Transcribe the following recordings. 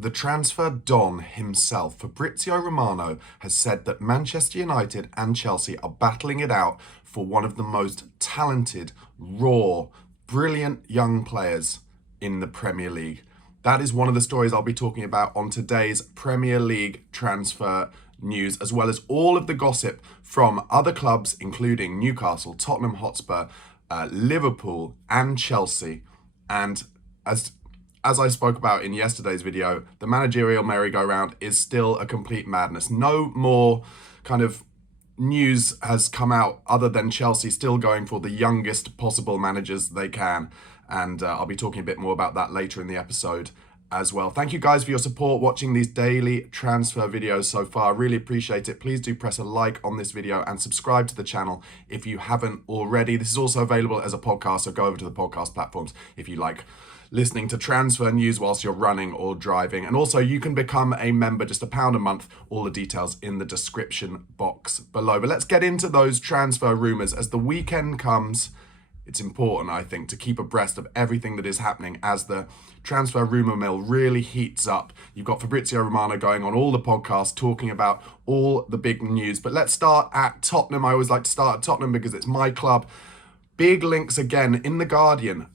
The transfer don himself, Fabrizio Romano, has said that Manchester United and Chelsea are battling it out for one of the most talented, raw, brilliant young players in the Premier League. That is one of the stories I'll be talking about on today's Premier League transfer news, as well as all of the gossip from other clubs, including Newcastle, Tottenham Hotspur, Liverpool, and Chelsea. And as I spoke about in yesterday's video, the managerial merry-go-round is still a complete madness. No more kind of news has come out other than Chelsea still going for the youngest possible managers they can. And I'll be talking a bit more about that later in the episode as well. Thank you guys for your support watching these daily transfer videos so far. Really appreciate it. Please do press a like on this video and subscribe to the channel if you haven't already. This is also available as a podcast, so go over to the podcast platforms if you like listening to transfer news whilst you're running or driving. And also you can become a member, just £1 a month. All the details in the description box below. But let's get into those transfer rumours. As the weekend comes, it's important, I think, to keep abreast of everything that is happening as the transfer rumour mill really heats up. You've got Fabrizio Romano going on all the podcasts talking about all the big news. But let's start at Tottenham. I always like to start at Tottenham because it's my club. Big links again in The Guardian.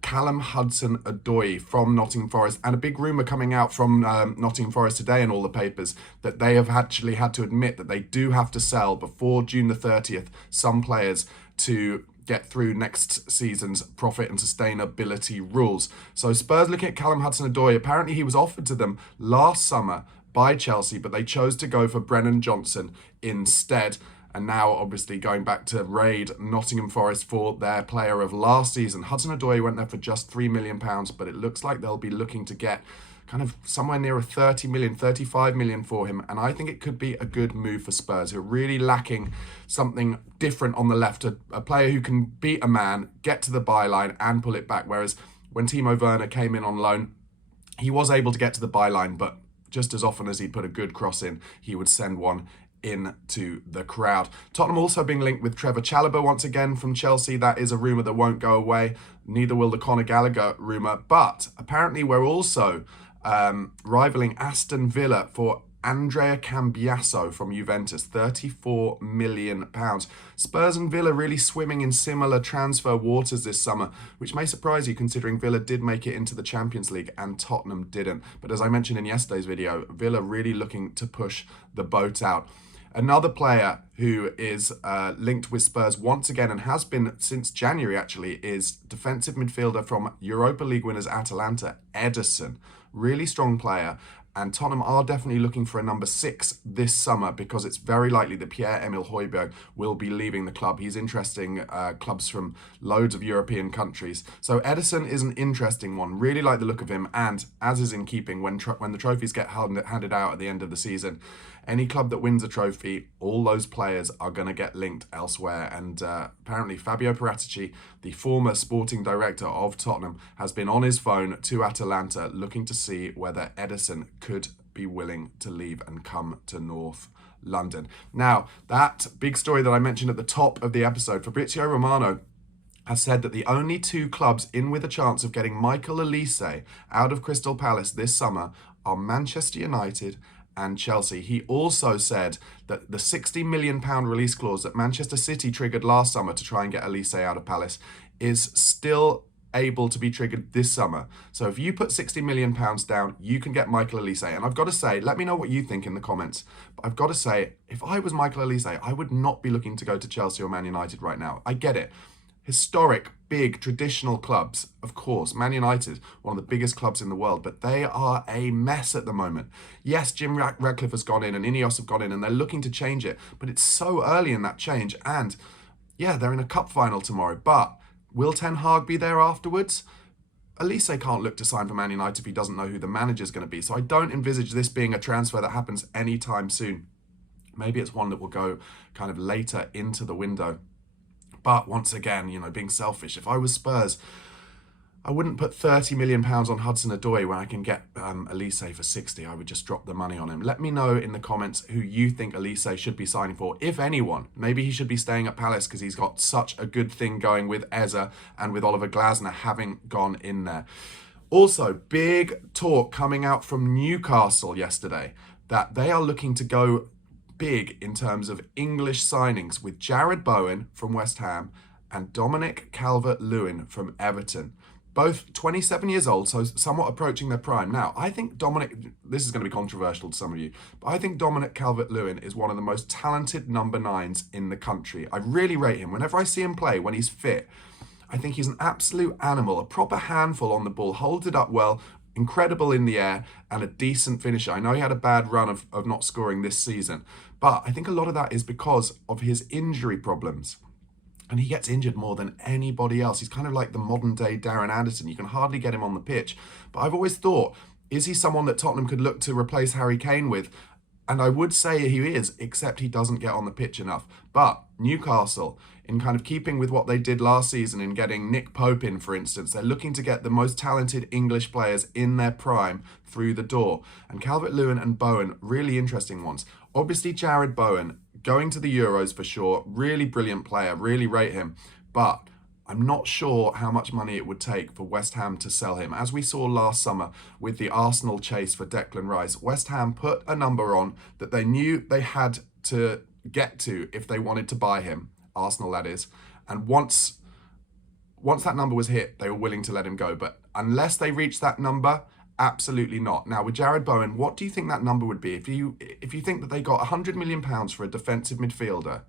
Callum Hudson-Odoi from Nottingham Forest, and a big rumour coming out from Nottingham Forest today in all the papers that they have actually had to admit that they do have to sell before June the 30th some players to get through next season's profit and sustainability rules. So Spurs looking at Callum Hudson-Odoi. Apparently he was offered to them last summer by Chelsea, but they chose to go for Brennan Johnson instead. And now, obviously, going back to raid Nottingham Forest for their player of last season. Hudson-Odoi went there for just £3 million, but it looks like they'll be looking to get kind of somewhere near a 30 million, 35 million for him. And I think it could be a good move for Spurs, who are really lacking something different on the left. A player who can beat a man, get to the byline and pull it back. Whereas when Timo Werner came in on loan, he was able to get to the byline, but just as often as he put a good cross in, he would send one into the crowd. Tottenham also being linked with Trevor Chalobah once again from Chelsea. That is a rumour that won't go away. Neither will the Conor Gallagher rumour. But apparently we're also rivaling Aston Villa for Andrea Cambiasso from Juventus, £34 million. Spurs and Villa really swimming in similar transfer waters this summer, which may surprise you considering Villa did make it into the Champions League and Tottenham didn't. But as I mentioned in yesterday's video, Villa really looking to push the boat out. Another player who is linked with Spurs once again and has been since January actually is defensive midfielder from Europa League winners Atalanta, Ederson. Really strong player. And Tottenham are definitely looking for a number 6 this summer because it's very likely that Pierre-Emile Højbjerg will be leaving the club. He's interesting clubs from loads of European countries. So Ederson is an interesting one. Really like the look of him, and as is in keeping, when the trophies get handed out at the end of the season, any club that wins a trophy, all those players are going to get linked elsewhere. And apparently Fabio Paratici, the former sporting director of Tottenham, has been on his phone to Atalanta looking to see whether Ederson could be willing to leave and come to North London. Now, that big story that I mentioned at the top of the episode, Fabrizio Romano has said that the only 2 clubs in with a chance of getting Michael Elise out of Crystal Palace this summer are Manchester United and Chelsea. He also said that the £60 million release clause that Manchester City triggered last summer to try and get Elise out of Palace is still able to be triggered this summer. So if you put £60 million down, you can get Michael Elise. And I've got to say, let me know what you think in the comments. But I've got to say, if I was Michael Elise, I would not be looking to go to Chelsea or Man United right now. I get it. Historic, big, traditional clubs, of course. Man United, one of the biggest clubs in the world, but they are a mess at the moment. Yes, Jim Ratcliffe has gone in and Ineos have gone in and they're looking to change it, but it's so early in that change. And yeah, they're in a cup final tomorrow, but will Ten Hag be there afterwards? Elise can't look to sign for Man United if he doesn't know who the manager's going to be. So I don't envisage this being a transfer that happens anytime soon. Maybe it's one that will go kind of later into the window. But once again, you know, being selfish, if I was Spurs, I wouldn't put £30 million on Hudson-Odoi when I can get Elise for 60. I would just drop the money on him. Let me know in the comments who you think Elise should be signing for, if anyone. Maybe he should be staying at Palace because he's got such a good thing going with Eze and with Oliver Glasner having gone in there. Also, big talk coming out from Newcastle yesterday that they are looking to go big in terms of English signings with Jared Bowen from West Ham and Dominic Calvert-Lewin from Everton. Both 27 years old, so somewhat approaching their prime. Now, I think this is going to be controversial to some of you, but I think Dominic Calvert-Lewin is one of the most talented number 9s in the country. I really rate him. Whenever I see him play, when he's fit, I think he's an absolute animal, a proper handful on the ball, holds it up well, incredible in the air, and a decent finisher. I know he had a bad run of not scoring this season, but I think a lot of that is because of his injury problems. And he gets injured more than anybody else. He's kind of like the modern day Darren Anderson. You can hardly get him on the pitch. But I've always thought, is he someone that Tottenham could look to replace Harry Kane with? And I would say he is, except he doesn't get on the pitch enough. But Newcastle, in kind of keeping with what they did last season in getting Nick Pope in, for instance, they're looking to get the most talented English players in their prime through the door. And Calvert-Lewin and Bowen, really interesting ones. Obviously, Jared Bowen, going to the Euros for sure, really brilliant player, really rate him. But I'm not sure how much money it would take for West Ham to sell him. As we saw last summer with the Arsenal chase for Declan Rice, West Ham put a number on that they knew they had to get to if they wanted to buy him, Arsenal that is. And once that number was hit, they were willing to let him go. But unless they reached that number, absolutely not. Now, with Jared Bowen, what do you think that number would be? If you think that they got £100 million for a defensive midfielder,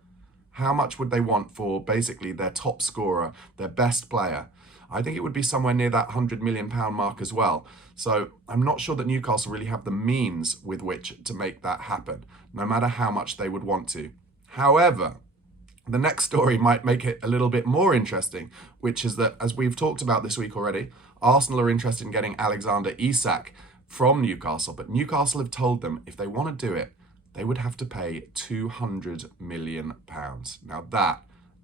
how much would they want for basically their top scorer, their best player? I think it would be somewhere near that £100 million mark as well. So I'm not sure that Newcastle really have the means with which to make that happen, no matter how much they would want to. However, the next story might make it a little bit more interesting, which is that, as we've talked about this week already, Arsenal are interested in getting Alexander Isak from Newcastle, but Newcastle have told them if they want to do it, they would have to pay £200 million. Now that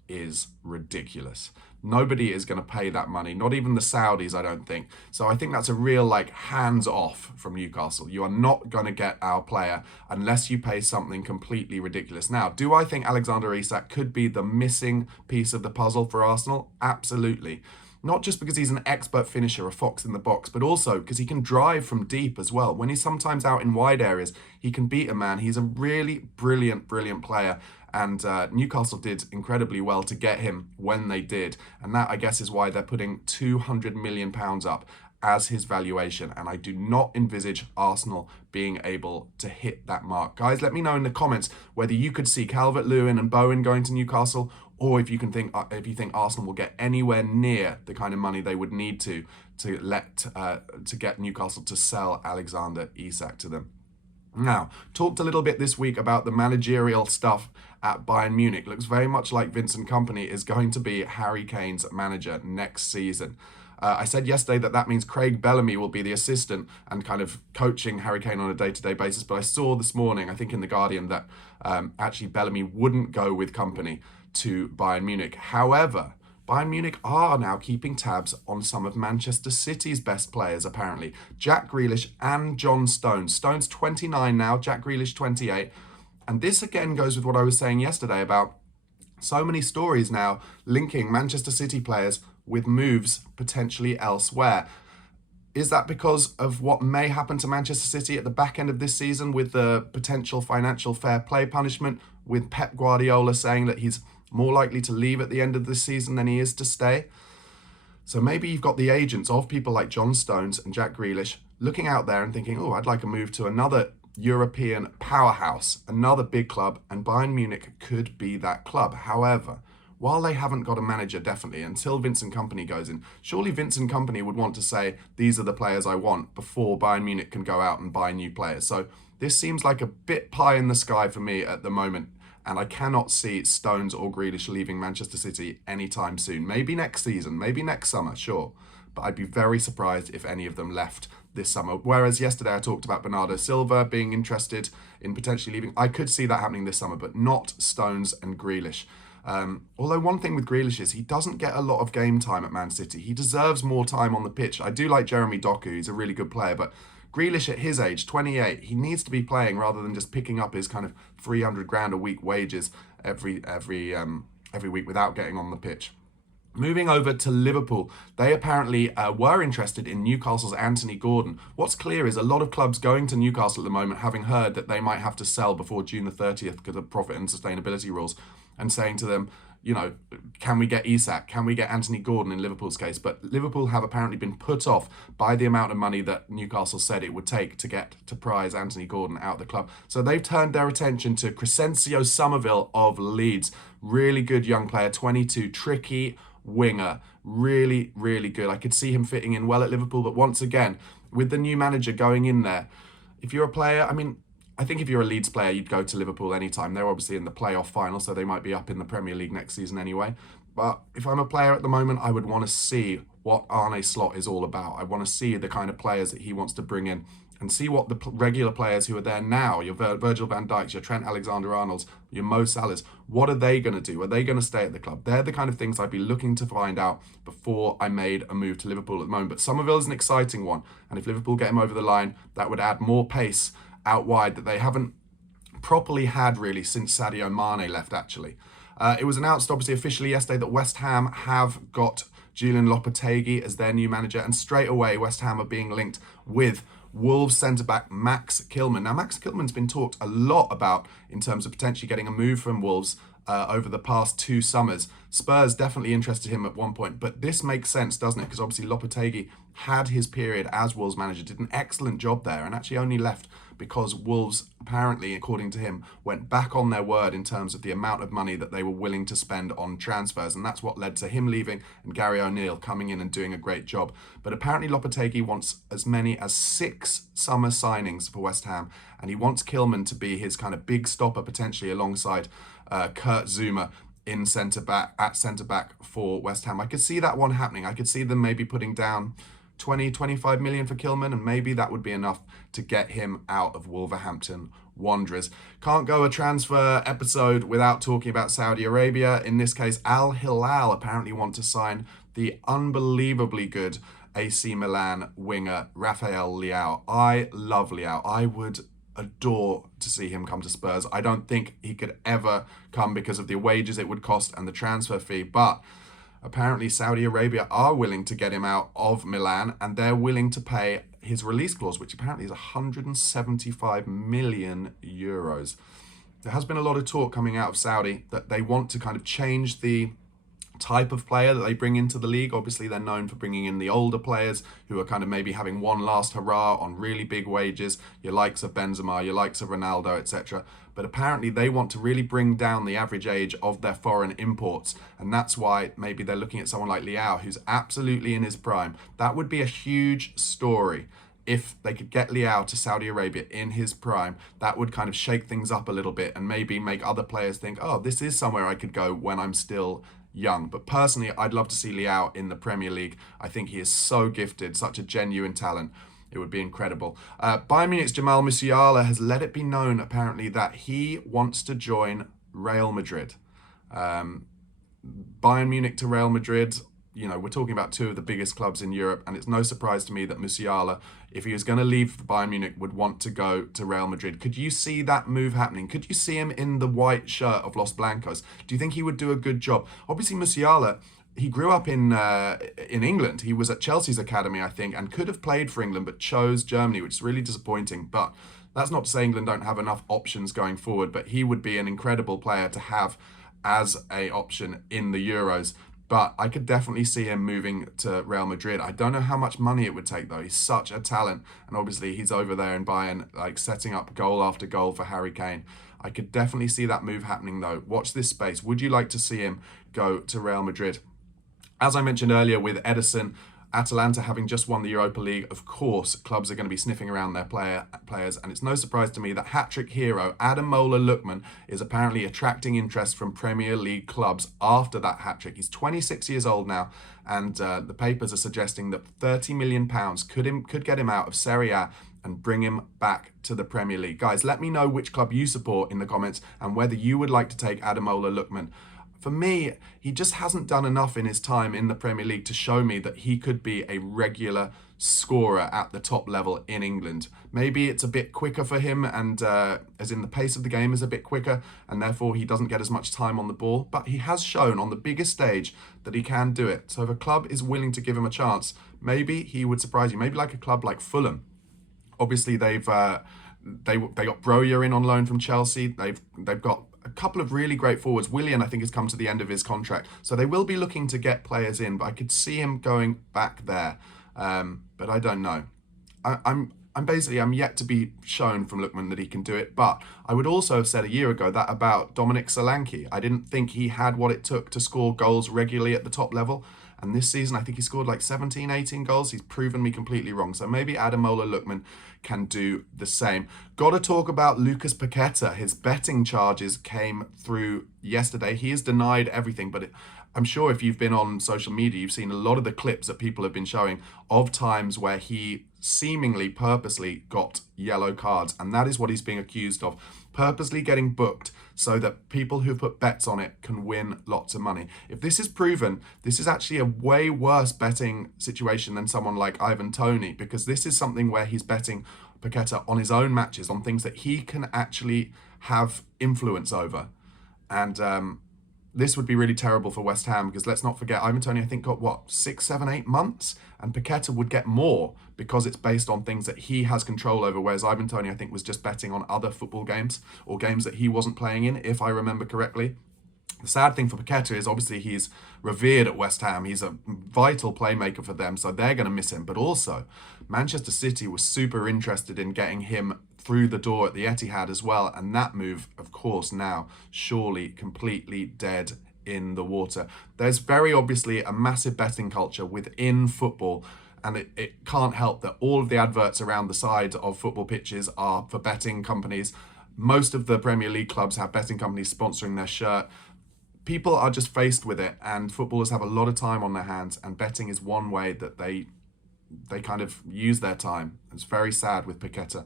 is ridiculous. Nobody is going to pay that money, not even the Saudis, I don't think. So I think that's a real hands off from Newcastle. You are not going to get our player unless you pay something completely ridiculous. Now, do I think Alexander Isak could be the missing piece of the puzzle for Arsenal? Absolutely. Not just because he's an expert finisher, a fox in the box, but also because he can drive from deep as well. When he's sometimes out in wide areas, he can beat a man. He's a really brilliant player. And Newcastle did incredibly well to get him when they did. And that, I guess, is why they're putting £200 million up as his valuation. And I do not envisage Arsenal being able to hit that mark. Guys, let me know in the comments whether you could see Calvert-Lewin and Bowen going to Newcastle, or if you think Arsenal will get anywhere near the kind of money they would need to get Newcastle to sell Alexander Isak to them. Now, talked a little bit this week about the managerial stuff at Bayern Munich. Looks very much like Vincent Kompany is going to be Harry Kane's manager next season. I said yesterday that means Craig Bellamy will be the assistant and kind of coaching Harry Kane on a day-to-day basis. But I saw this morning, I think in The Guardian, that actually Bellamy wouldn't go with Kompany to Bayern Munich. However, Bayern Munich are now keeping tabs on some of Manchester City's best players, apparently. Jack Grealish and John Stones. Stones 29 now, Jack Grealish 28. And this again goes with what I was saying yesterday about so many stories now linking Manchester City players with moves potentially elsewhere. Is that because of what may happen to Manchester City at the back end of this season with the potential financial fair play punishment, with Pep Guardiola saying that he's more likely to leave at the end of this season than he is to stay? So maybe you've got the agents of people like John Stones and Jack Grealish looking out there and thinking, oh, I'd like a move to another European powerhouse, another big club, and Bayern Munich could be that club. However, while they haven't got a manager, definitely, until Vincent Kompany goes in, surely Vincent Kompany would want to say, these are the players I want, before Bayern Munich can go out and buy new players. So this seems like a bit pie in the sky for me at the moment, and I cannot see Stones or Grealish leaving Manchester City anytime soon. Maybe next season, maybe next summer, sure. But I'd be very surprised if any of them left this summer. Whereas yesterday I talked about Bernardo Silva being interested in potentially leaving. I could see that happening this summer, but not Stones and Grealish. Although one thing with Grealish is he doesn't get a lot of game time at Man City. He deserves more time on the pitch. I do like Jeremy Doku, he's a really good player, but Grealish at his age, 28, he needs to be playing rather than just picking up his kind of 300 grand a week wages every week without getting on the pitch. Moving over to Liverpool, they apparently were interested in Newcastle's Anthony Gordon. What's clear is a lot of clubs going to Newcastle at the moment, having heard that they might have to sell before June the 30th because of profit and sustainability rules, and saying to them, you know, can we get Isak? Can we get Anthony Gordon in Liverpool's case? But Liverpool have apparently been put off by the amount of money that Newcastle said it would take to get to prize Anthony Gordon out of the club. So they've turned their attention to Crescencio Somerville of Leeds. Really good young player, 22, tricky winger, really, really good. I could see him fitting in well at Liverpool, but once again, with the new manager going in there, if you're a player, I mean, I think if you're a Leeds player, you'd go to Liverpool anytime. They're obviously in the playoff final, so they might be up in the Premier League next season anyway. But if I'm a player at the moment, I would want to see what Arne Slot is all about. I want to see the kind of players that he wants to bring in and see what the regular players who are there now, your Virgil van Dijks, your Trent Alexander-Arnolds, your Mo Salahs, what are they going to do? Are they going to stay at the club? They're the kind of things I'd be looking to find out before I made a move to Liverpool at the moment. But Somerville is an exciting one. And if Liverpool get him over the line, that would add more pace out wide that they haven't properly had really since Sadio Mane left, actually. It was announced, obviously, officially yesterday that West Ham have got Julian Lopetegui as their new manager. And straight away, West Ham are being linked with Wolves centre-back Max Kilman. Now, Max Kilman's been talked a lot about in terms of potentially getting a move from Wolves over the past 2 summers. Spurs definitely interested him at one point, but this makes sense, doesn't it? Because obviously Lopetegui had his period as Wolves manager, did an excellent job there, and actually only left because Wolves, apparently, according to him, went back on their word in terms of the amount of money that they were willing to spend on transfers. And that's what led to him leaving and Gary O'Neill coming in and doing a great job. But apparently Lopetegui wants as many as 6 summer signings for West Ham. And he wants Kilman to be his kind of big stopper, potentially alongside Kurt Zouma in centre-back for West Ham. I could see that one happening. I could see them maybe putting down 25 million for Kilman, and maybe that would be enough to get him out of Wolverhampton Wanderers. Can't go a transfer episode without talking about Saudi Arabia. In this case, Al Hilal apparently want to sign the unbelievably good AC Milan winger Rafael Leao. I love Leao. I would adore to see him come to Spurs. I don't think he could ever come because of the wages it would cost and the transfer fee, but apparently Saudi Arabia are willing to get him out of Milan, and they're willing to pay his release clause, which apparently is 175 million euros. There has been a lot of talk coming out of Saudi that they want to kind of change the type of player that they bring into the league. Obviously, they're known for bringing in the older players who are kind of maybe having one last hurrah on really big wages, your likes of Benzema, your likes of Ronaldo, etc. But apparently they want to really bring down the average age of their foreign imports, and that's why maybe they're looking at someone like Leao, who's absolutely in his prime. That would be a huge story if they could get Leao to Saudi Arabia in his prime. That would kind of shake things up a little bit and maybe make other players think, oh, this is somewhere I could go when I'm still young. But personally, I'd love to see Leao in the Premier League. I think he is so gifted, such a genuine talent. It would be incredible. Bayern Munich's Jamal Musiala has let it be known, apparently, that he wants to join Real Madrid. Bayern Munich to Real Madrid, you know, we're talking about 2 of the biggest clubs in Europe, and it's no surprise to me that Musiala, if he was going to leave Bayern Munich, would want to go to Real Madrid. Could you see that move happening? Could you see him in the white shirt of Los Blancos? Do you think he would do a good job? Obviously, Musiala, he grew up in England. He was at Chelsea's academy, I think, and could have played for England, but chose Germany, which is really disappointing. But that's not to say England don't have enough options going forward, but he would be an incredible player to have as a option in the Euros. But I could definitely see him moving to Real Madrid. I don't know how much money it would take, though. He's such a talent. And obviously, he's over there in Bayern, like setting up goal after goal for Harry Kane. I could definitely see that move happening, though. Watch this space. Would you like to see him go to Real Madrid? As I mentioned earlier with Ederson, Atalanta having just won the Europa League, of course, clubs are going to be sniffing around their players, and it's no surprise to me that hat-trick hero Ademola Lookman is apparently attracting interest from Premier League clubs after that hat-trick. He's 26 years old now, and the papers are suggesting that £30 million could get him out of Serie A and bring him back to the Premier League. Guys, let me know which club you support in the comments and whether you would like to take Ademola Lookman for me, he just hasn't done enough in his time in the Premier League to show me that he could be a regular scorer at the top level in England. Maybe it's a bit quicker for him, and as in the pace of the game is a bit quicker, and therefore he doesn't get as much time on the ball. But he has shown on the biggest stage that he can do it. So if a club is willing to give him a chance, maybe he would surprise you. Maybe like a club like Fulham. Obviously, they got Broja in on loan from Chelsea. They've got a couple of really great forwards. Willian, I think, has come to the end of his contract, so they will be looking to get players in. But I could see him going back there, but I don't know. I'm yet to be shown from Lookman that he can do it. But I would also have said a year ago that about Dominic Solanke. I didn't think he had what it took to score goals regularly at the top level. And this season, I think he scored like 17, 18 goals. He's proven me completely wrong. So maybe Ademola Lookman can do the same. Got to talk about Lucas Paqueta. His betting charges came through yesterday. He has denied everything, but I'm sure if you've been on social media, you've seen a lot of the clips that people have been showing of times where he seemingly purposely got yellow cards. And that is what he's being accused of. Purposely getting booked so that people who put bets on it can win lots of money. If this is proven, this is actually a way worse betting situation than someone like Ivan Toney, because this is something where he's betting Paqueta on his own matches, on things that he can actually have influence over. And this would be really terrible for West Ham, because let's not forget, Ivan Toney, I think, got 6, 7, 8 months, and Paqueta would get more because it's based on things that he has control over, whereas Ivan Toney, I think, was just betting on other football games or games that he wasn't playing in, if I remember correctly. The sad thing for Paqueta is obviously he's revered at West Ham. He's a vital playmaker for them, so they're going to miss him. But also, Manchester City was super interested in getting him through the door at the Etihad as well. And that move, of course, now surely completely dead in the water. There's very obviously a massive betting culture within football. And it can't help that all of the adverts around the side of football pitches are for betting companies. Most of the Premier League clubs have betting companies sponsoring their shirt. People are just faced with it, and footballers have a lot of time on their hands, and betting is one way that they kind of use their time. It's very sad with Paqueta.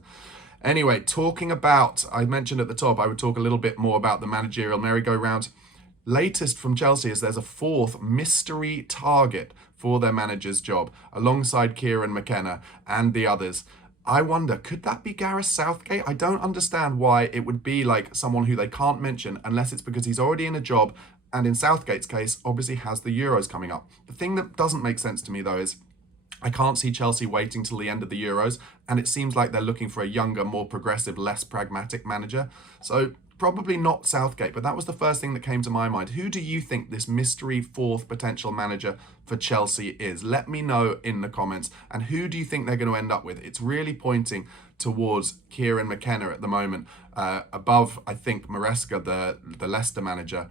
Anyway, talking about, I mentioned at the top, I would talk a little bit more about the managerial merry-go-round. Latest from Chelsea is there's a fourth mystery target for their manager's job, alongside Kieran McKenna and the others. I wonder, could that be Gareth Southgate? I don't understand why it would be like someone who they can't mention unless it's because he's already in a job, and in Southgate's case, obviously has the Euros coming up. The thing that doesn't make sense to me, though, is I can't see Chelsea waiting till the end of the Euros, and it seems like they're looking for a younger, more progressive, less pragmatic manager. So probably not Southgate, but that was the first thing that came to my mind. Who do you think this mystery fourth potential manager for Chelsea is? Let me know in the comments. And who do you think they're going to end up with? It's really pointing towards Kieran McKenna at the moment, above, I think, Maresca, the Leicester manager.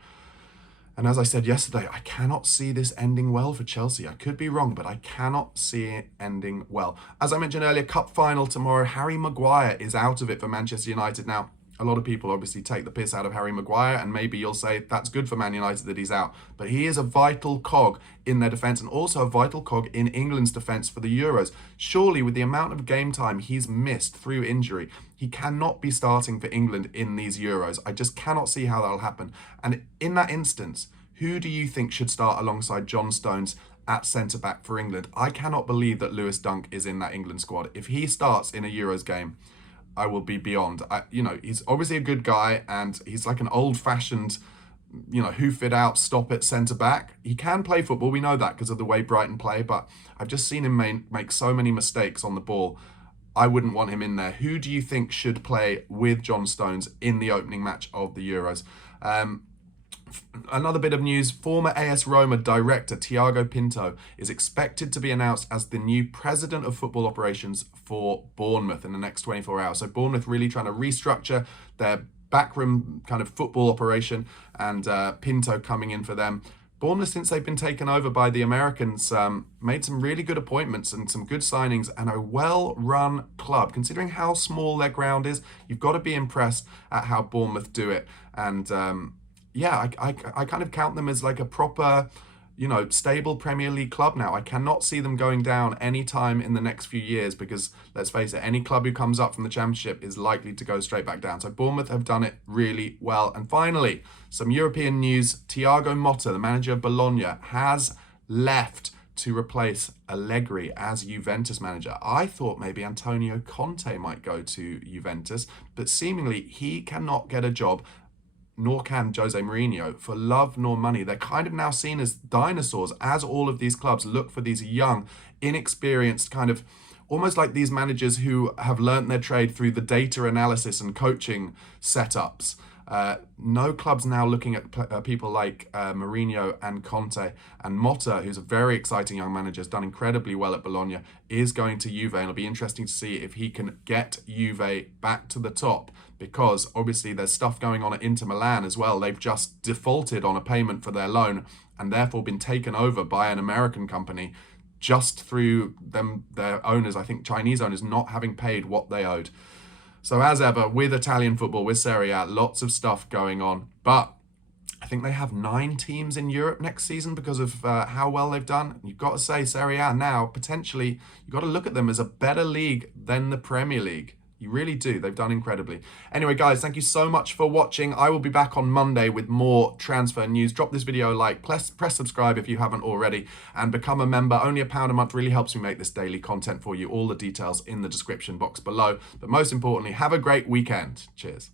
And as I said yesterday, I cannot see this ending well for Chelsea. I could be wrong, but I cannot see it ending well. As I mentioned earlier, cup final tomorrow. Harry Maguire is out of it for Manchester United. Now, a lot of people obviously take the piss out of Harry Maguire, and maybe you'll say that's good for Man United that he's out. But he is a vital cog in their defence, and also a vital cog in England's defence for the Euros. Surely, with the amount of game time he's missed through injury, he cannot be starting for England in these Euros. I just cannot see how that'll happen. And in that instance, who do you think should start alongside John Stones at centre-back for England? I cannot believe that Lewis Dunk is in that England squad. If he starts in a Euros game, I will be beyond. He's obviously a good guy, and he's like an old-fashioned, hoof it out, stop it centre-back. He can play football, we know that because of the way Brighton play, but I've just seen him make so many mistakes on the ball. I wouldn't want him in there. Who do you think should play with John Stones in the opening match of the Euros? Another bit of news, former AS Roma director Thiago Pinto is expected to be announced as the new president of football operations for Bournemouth in the next 24 hours. So Bournemouth really trying to restructure their backroom kind of football operation, and Pinto coming in for them. Bournemouth, since they've been taken over by the Americans, made some really good appointments and some good signings, and a well-run club. Considering how small their ground is, you've got to be impressed at how Bournemouth do it. And I kind of count them as like a proper, stable Premier League club now. I cannot see them going down anytime in the next few years because, let's face it, any club who comes up from the Championship is likely to go straight back down. So Bournemouth have done it really well. And finally, some European news. Thiago Motta, the manager of Bologna, has left to replace Allegri as Juventus manager. I thought maybe Antonio Conte might go to Juventus, but seemingly he cannot get a job, nor can Jose Mourinho, for love nor money. They're kind of now seen as dinosaurs, as all of these clubs look for these young, inexperienced, kind of almost like these managers who have learnt their trade through the data analysis and coaching setups. No clubs now looking at people like Mourinho and Conte, and Motta, who's a very exciting young manager, has done incredibly well at Bologna, is going to Juve, and it'll be interesting to see if he can get Juve back to the top, because obviously there's stuff going on at Inter Milan as well. They've just defaulted on a payment for their loan and therefore been taken over by an American company just through their owners, I think Chinese owners, not having paid what they owed. So as ever, with Italian football, with Serie A, lots of stuff going on. But I think they have 9 teams in Europe next season because of how well they've done. You've got to say Serie A now, potentially, you've got to look at them as a better league than the Premier League. You really do. They've done incredibly. Anyway, guys, thank you so much for watching. I will be back on Monday with more transfer news. Drop this video a like, press subscribe if you haven't already, and become a member. Only £1 a month really helps me make this daily content for you. All the details in the description box below. But most importantly, have a great weekend. Cheers.